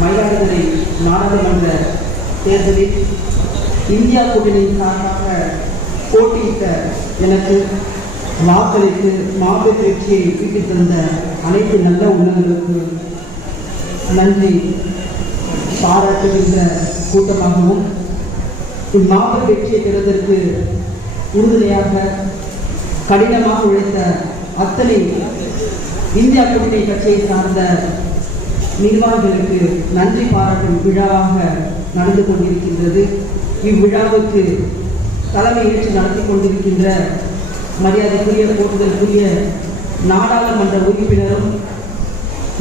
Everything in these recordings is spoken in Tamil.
மயிலாடுதுறை நாடாளுமன்ற தேர்தலில் இந்தியா கூட்டணியின் சார்பாக போட்டியிட்ட எனக்கு வாக்களித்து மாபெரும் வெற்றியை ஈட்டித் தந்த அனைத்து நல்ல உள்ளங்களுக்கு நன்றி பாராட்டுகின்ற கூட்டமாகவும் இம்மாபெரும் வெற்றியை பெறுவதற்கு உறுதுணையாக கடினமாக உழைத்த அத்தனை இந்தியா கூட்டணி கட்சியை சார்ந்த நிர்வாகிகளுக்கு நன்றி பாராட்டும் விழாவாக நடந்து கொண்டிருக்கின்றது. இவ்விழாவுக்கு தலைமை ஏற்று நடத்தி கொண்டிருக்கின்ற மரியாதைக்குரிய போற்றுதலுக்குரிய நாடாளுமன்ற உறுப்பினரும்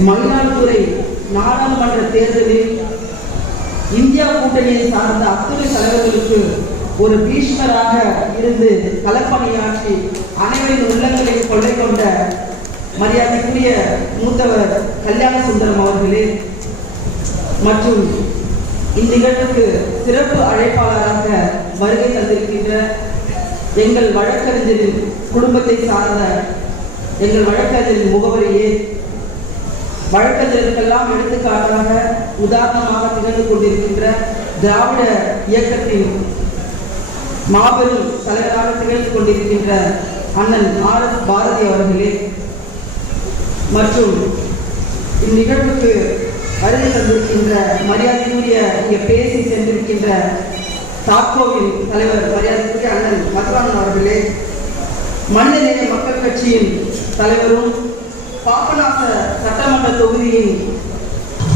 மயிலாடுதுறை நாடாளுமன்ற தேர்தலில் இந்தியா கூட்டணியை சார்ந்த அத்தனை தலைவர்களுக்கு ஒரு பீஷ்மராக இருந்து களப்பணியாற்றி அனைவரின் உள்ளங்களையும் கொள்ளை கொண்ட மரியாதைக்குரிய மூத்தவர் கல்யாண சுந்தரம் அவர்களே மற்றும் இந்நிகழ்வுக்கு சிறப்பு அழைப்பாளராக வருகை தந்திருக்கின்ற எங்கள் வழக்கறிஞரின் குடும்பத்தை சார்ந்த எங்கள் வழக்கறிஞரின் முகவரியே வழக்கறிஞர்களுக்கெல்லாம் எடுத்துக்காட்டாக உதாரணமாக திகழ்ந்து கொண்டிருக்கின்ற திராவிட இயக்கத்தின் மாபெரும் தலைவராக திகழ்ந்து கொண்டிருக்கின்ற அண்ணன் ஆர்.எஸ். பாரதி அவர்களே மற்றும் இந்நிகழ்வுக்கு வருகை தந்திருக்கின்ற மரியாதைக்குரிய இங்கே பேசி சென்றிருக்கின்ற தாக்கோவின் தலைவர் மரியாதைக்குரிய அண்ணன் மதுரானன் அவர்களே, மனிதநேய மக்கள் கட்சியின் தலைவரும் பாபநாச சட்டமன்ற தொகுதியின்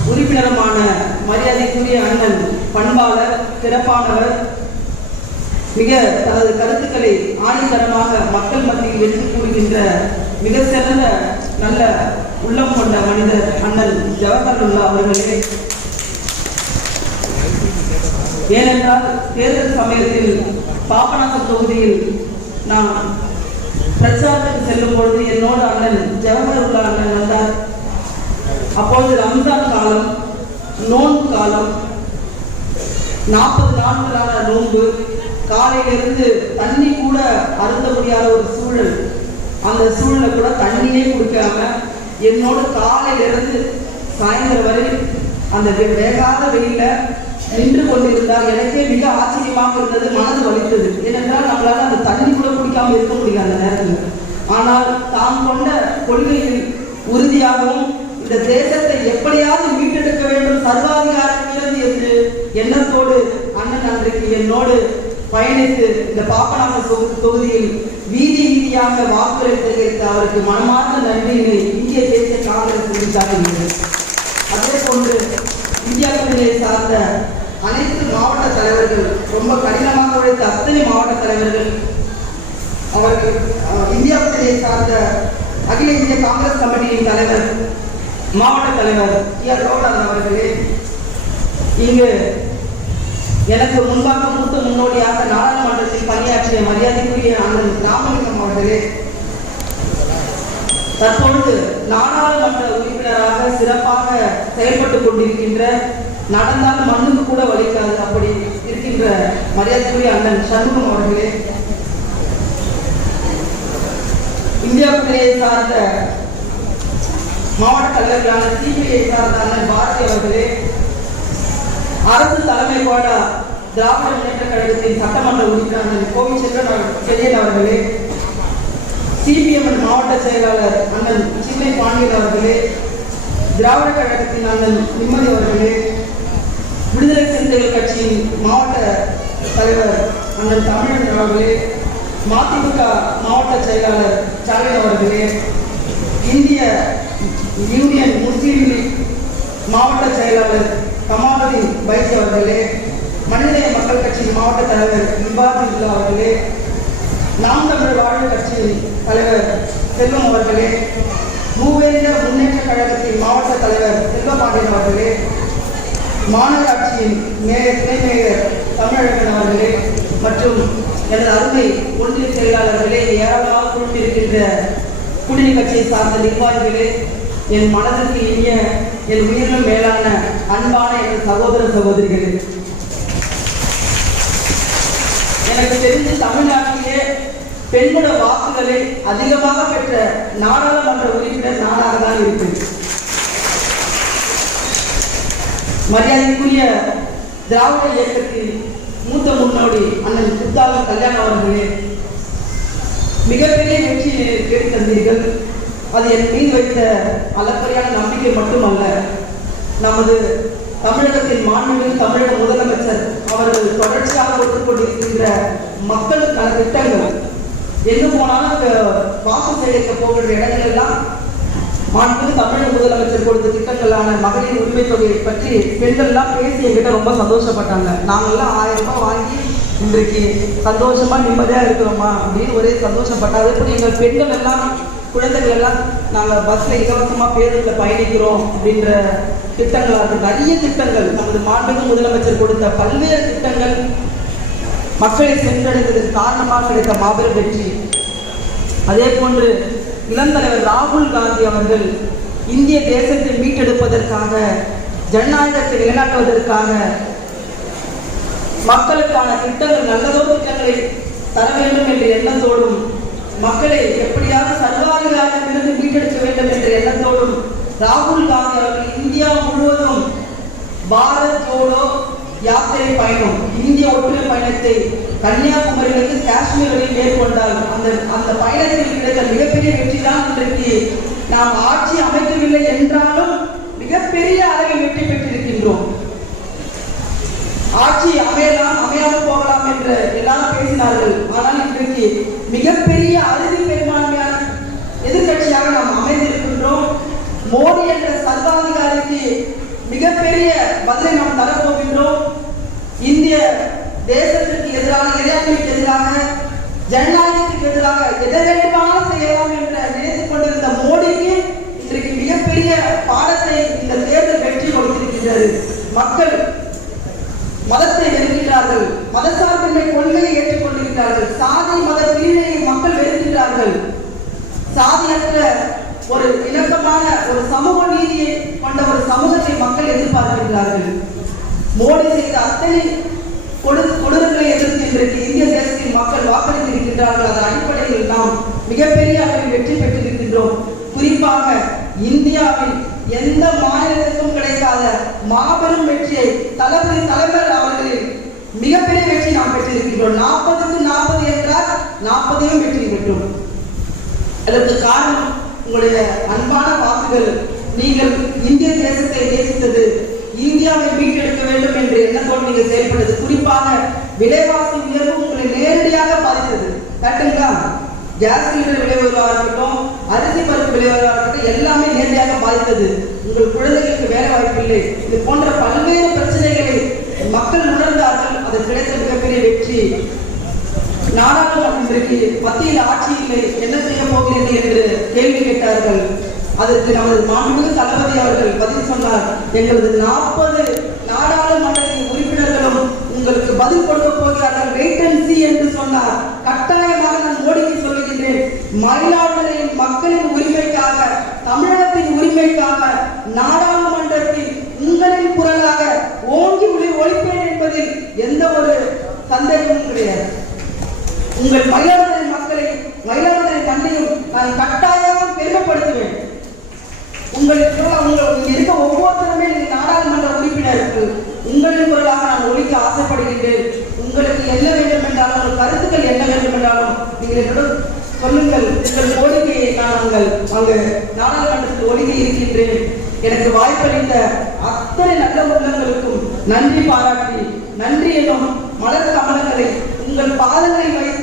உறுப்பினருமான மரியாதைக்குரிய அண்ணன் பண்பாளர் சிறப்பானவர், மிக தனது கருத்துக்களை ஆணித்தரமாக மக்கள் மத்தியில் எடுத்து கூறுகின்ற மிக சிறந்த நல்ல உள்ளம் கொண்ட மனிதர் அண்ணன் ஜவஹர்லால் அவர்களே, ஏனென்றால் தேர்தல் சமயத்தில் பாபநாசம் தொகுதியில் நான் பிரச்சாரத்துக்கு செல்லும் பொழுது என்னோடு அண்ணன் ஜவஹர்லால் அண்ணன் வந்தார். அப்பொழுது ரம்ஜான் காலம், நோன்பு காலம், 40 நாட்களான நோன்பு, காலையிலிருந்து தண்ணி கூட அருந்த முடியாத ஒரு சூழல். அந்த சூழலை கூட தண்ணியே குடிக்காம என்னோட காலையிலிருந்து சாயந்தரம் வரை அந்த வேகாத வெயில நின்று கொண்டிருந்தால் எனக்கே மிக ஆச்சரியமாக இருந்தது, மனது வலித்தது. ஏனென்றால் நம்மளால அந்த தண்ணி கூட குடிக்காம இருக்க முடியாது அந்த நேரத்தில். ஆனால் தாம் கொண்ட கொள்கையில் உறுதியாகவும் இந்த தேசத்தை எப்படியாவது மீட்டெடுக்க வேண்டும், சர்வாதிகாரம் என்று எண்ணத்தோடு அண்ணன் அன்றைக்கு என்னோடு பயணித்து இந்த பாபநாச தொகுதியில் வீதி வீதியாக வாக்குகளை சேகரித்து அவருக்கு மனமார்ந்த நன்றியினை இந்திய தேசிய காங்கிரஸ் தெரிவித்தார்கள். அதே போன்று இந்தியா கூட்டணியை சார்ந்த அனைத்து மாவட்ட தலைவர்கள், ரொம்ப கடினமாக உழைத்த அத்தனை மாவட்ட தலைவர்கள், அவர்கள் இந்தியா கூட்டணியை சார்ந்த அகில இந்திய காங்கிரஸ் கமிட்டியின் தலைவர் மாவட்ட தலைவர் டி.ஆர். கவுண்டர் அவர்களே, இங்கு எனக்கு முன்பாக மூத்த முன்னோடியாக நாடாளுமன்றத்தில் பணியாற்றிய மரியாதைக்குரிய அண்ணன் ராமலிங்கம் அவர்களே, தற்பொழுது நாடாளுமன்ற உறுப்பினராக சிறப்பாக செயல்பட்டுக் கொண்டிருக்கின்ற, நடந்தால் மண்ணுக்கு கூட வலிக்காது அப்படி இருக்கின்ற மரியாதைக்குரிய அண்ணன் சண்முகம் அவர்களே, இந்தியா கூட்டணியை சார்ந்த மாவட்ட தலைவர்களான சிபிஐ சார்ந்த அண்ணன் பாரதி அவர்களே, அரசு தலைமை கொண்ட திராவிட முன்னேற்ற கழகத்தின் சட்டமன்ற உறுப்பினர் கோவிச்செல்வன் அவர்களே, சிபிஎம் மாவட்ட செயலாளர் அண்ணன் சின்னை பாண்டியன் அவர்களே, திராவிட கழகத்தின் அண்ணன் நிம்மதி அவர்களே, விடுதலை சிறுத்தைகள் கட்சியின் மாவட்ட தலைவர் அண்ணன் தமிழன் அவர்களே, மதிமுக மாவட்ட செயலாளர் சாலை அவர்களே, இந்திய யூனியன் முஸ்லீம் லீக் மாவட்ட செயலாளர் கமாலுதி பைஜி அவர்களே, மனிதநேய மக்கள் கட்சியின் மாவட்ட தலைவர் இபாதுல்லா அவர்களே, நாம் தமிழர் வாழ்வு கட்சியின் தலைவர் செல்வம் அவர்களே, மூவேந்த முன்னேற்ற கழகத்தின் மாவட்ட தலைவர் செல்வபாண்டியன் அவர்களே, மாநகராட்சியின் துணை மேயர் தமிழகன் அவர்களே மற்றும் எனது அருமை ஒன்றிய செயலாளர்களே, ஏராளமாக குறிப்பிட்டிருக்கின்ற கூட்டணி கட்சியை சார்ந்த நிர்வாகிகளே, என் மனதிற்கு இனிய, என் உயிரினும் மேலான அன்பான என் சகோதர சகோதரிகளே, எனக்கு தெரிந்து தமிழ்நாட்டிலே பெண்களோட வாக்குகளை அதிகமாக பெற்ற நாடாளுமன்ற உறுப்பினர் நானாக தான் இருப்பேன். மரியாதைக்குரிய திராவிட இயக்கத்தின் மூத்த முன்னோடி அண்ணன் குத்தாலம் கல்யாணம் அவர்களே, மிகப்பெரிய வெற்றி தேடி தந்தீர்கள். அது என் மீது வைத்த அளப்பரியான நம்பிக்கை மட்டுமல்ல, நமது தமிழகத்தின் மாண்புமிகு தமிழக முதலமைச்சர் அவர்கள் தொடர்ச்சியாக ஒத்துக்கொண்டிருக்கின்ற மக்கள் நல திட்டங்கள். எங்கு போனாலும் வாக்கு சேகரிக்க போகின்ற இடங்கள் எல்லாம் மாண்புமிகு தமிழக முதலமைச்சர் கொடுத்த திட்டங்களான மகளிர் உரிமை தொகையை பற்றி பெண்கள்லாம் பேசி என்கிட்ட ரொம்ப சந்தோஷப்பட்டாங்க. நாங்கள்லாம் 1000 ரூபாய் வாங்கி இன்றைக்கு சந்தோஷமா நிம்மதியாக இருக்கிறோமா அப்படின்னு ஒரே சந்தோஷப்பட்டாங்க. அதேபோல் எங்கள் பெண்கள் எல்லாம் குழந்தைகள் எல்லாம் நாங்கள் பஸ்ஸில் இலவசமாக பேருந்தில் பயணிக்கிறோம் அப்படின்ற திட்டங்களாக நிறைய திட்டங்கள் நமது மாண்புமிகு முதலமைச்சர் கொடுத்த பல்வேறு திட்டங்கள் மக்களை சென்றடைந்ததற்கு காரணமாக கிடைத்த மாபெரும் வெற்றி. அதே போன்று இளந்தலைவர் ராகுல் காந்தி அவர்கள் இந்திய தேசத்தை மீட்டெடுப்பதற்காக, ஜனநாயகத்தை நிலைநாட்டுவதற்காக மக்களுக்கான திட்டங்கள், நல்லதோ திட்டங்களை தர வேண்டும் என்ற எண்ணத்தோடும், மக்களை எப்படியாவது சர்வாதிகாரத்திலிருந்து மீட்டெடுக்க வேண்டும் என்ற எண்ணத்தோடும் ராகுல் காந்தி அவர்கள் இந்தியா முழுவதும் பாரத் ஜோடோ யாத்திரை பயணம், இந்திய ஒற்றுமை பயணத்தை கன்னியாகுமரியிலிருந்து காஷ்மீர் வரை மேற்கொண்டால் அந்த பயணத்தில் கிடைத்த மிகப்பெரிய வெற்றி தான் இன்றைக்கு நாம் ஆட்சி அமைக்கவில்லை என்றாலும் மிகப்பெரிய அளவில் வெற்றி பெற்றிருக்கின்றோம். ஆட்சி அமையலாம், அமையாமல் போகலாம் என்று எல்லாரும் பேசினார்கள். ஆனால் இன்றைக்கு மிகப்பெரிய அறுதி பெரும்பான்மையான எதிர்கட்சியாக நாம் அமைந்திருக்கின்றோம். மோடி என்ற சர்வாதிகாரிக்கு மிகப்பெரிய பதிலை நாம் தரப்போகின்றோம். இந்திய தேசத்திற்கு எதிராக, இறையாண்மைக்கு எதிராக, ஜனநாயகத்துக்கு எதிராக எதை வேண்டுமானாலும் செய்யலாம் என்று நினைத்துக் கொண்டிருந்த மோடிக்கு இன்றைக்கு மிகப்பெரிய பாடத்தை இந்த தேர்தல் வெற்றி கொடுத்திருக்கின்றது. மக்கள் மதத்தை வெறுக்கிறார்கள், மதசார்பின்மை கொள்கையை ஏற்றுக்கொண்டிருக்கிறார்கள், சாதி மத பிரிவினையை மக்கள் வெறுக்கிறார்கள். சாதியற்ற ஒரு இணக்கமான ஒரு சமூக நீதியை கொண்ட ஒரு சமூகத்தை மக்கள் எதிர்பார்க்கிறார்கள். மோடி செய்த அத்தனை கொடூரங்களை எதிர்த்து இன்றைக்கு இந்திய தேசத்தில் மக்கள் வாக்களித்திருக்கின்றார்கள். அதன் அடிப்படையில் நாம் மிகப்பெரிய அளவில் வெற்றி பெற்றிருக்கின்றோம். குறிப்பாக இந்தியாவில் எந்த மாநிலத்திற்கும் கிடைக்காத மாபெரும் வெற்றியை தளபதி தலைவர் அவர்களின் மிகப்பெரிய வெற்றி நாம் பெற்றிருக்கின்றோம். 40க்கு 40 என்றால் 40ஐயும் வெற்றி பெற்றோம். அதற்கு காரணம் உங்களுடைய அன்பான வாக்குகள். நீங்கள் இந்திய தேசத்தை நேசித்தது, இந்தியாவை மீட்டெடுக்க வேண்டும் என்ற எண்ணத்தோடு நீங்கள் செயல்பட்டது. குறிப்பாக விலைவாசி உயர்வு உங்களை நேரடியாக பாதித்தது. கரெக்டுங்களா? கேஸ் சிலிண்டர் விலை உயர்வாக இருக்கட்டும், அரிசி பருப்பு விலை உயர்வாக இருக்கட்டும், எல்லாமே நேரடியாக பாதித்தது. உங்கள் குழந்தைகளுக்கு வேலை வாய்ப்பில்லை, இது போன்ற பல்வேறு பிரச்சனைகளை மக்கள் உணர்ந்தார்கள். அது கிடைத்த மிகப்பெரிய வெற்றி. நாடாளுமன்றம் இன்றைக்கு மத்தியில் ஆட்சி இல்லை, என்ன செய்ய போகிறீர்கள் என்று கேள்வி கேட்டார்கள். அதற்கு நமது மாண்புமிகு தளபதி அவர்கள் பதில் சொன்னார். எங்களது 40 நாடாளுமன்றத்தின் உறுப்பினர்களும் உங்களுக்கு பதில் கொடுக்க போகிறார்கள், வெயிட் அண்ட் சீ என்று சொன்னார். கட்டாயமாக நான் மோடிக்கு சொல்லுகின்றேன், மயிலாடுதுறையின் மக்களின் உரிமைக்காக, தமிழகத்தின் உரிமைக்காக நாடாளுமன்றத்தில் உங்களின் குரலாக ஓங்கி ஒழிப்பேன் என்பதில் எந்த ஒரு சந்தேகமும் கிடையாது. உங்கள் மயிலாடுதுறை மக்களை, மயிலாடுதுறை தந்தையும் நான் கட்டாயமாக பெருமைப்படுத்துவேன். உங்களுக்கு இருக்க ஒவ்வொருத்தருமே நாடாளுமன்ற உறுப்பினர்கள் உங்களின் குரலாக நான் ஒழிக்க ஆசைப்படுகின்றேன். உங்களுக்கு என்ன வேண்டும் என்றாலும், உங்கள் கருத்துக்கள் என்ன வேண்டும் என்றாலும் நீங்கள் என்னோட சொல்லுங்கள். உங்கள் கோரிக்கையை நான் அங்கு நாடாளுமன்றத்தில் ஒழிக்க இருக்கின்றேன். எனக்கு வாய்ப்பளித்த அத்தனை நல்ல உள்ளங்களுக்கும் நன்றி பாராட்டி, நன்றி என்னும் மலர் கமலங்களை உங்கள் பாதங்களை வைத்து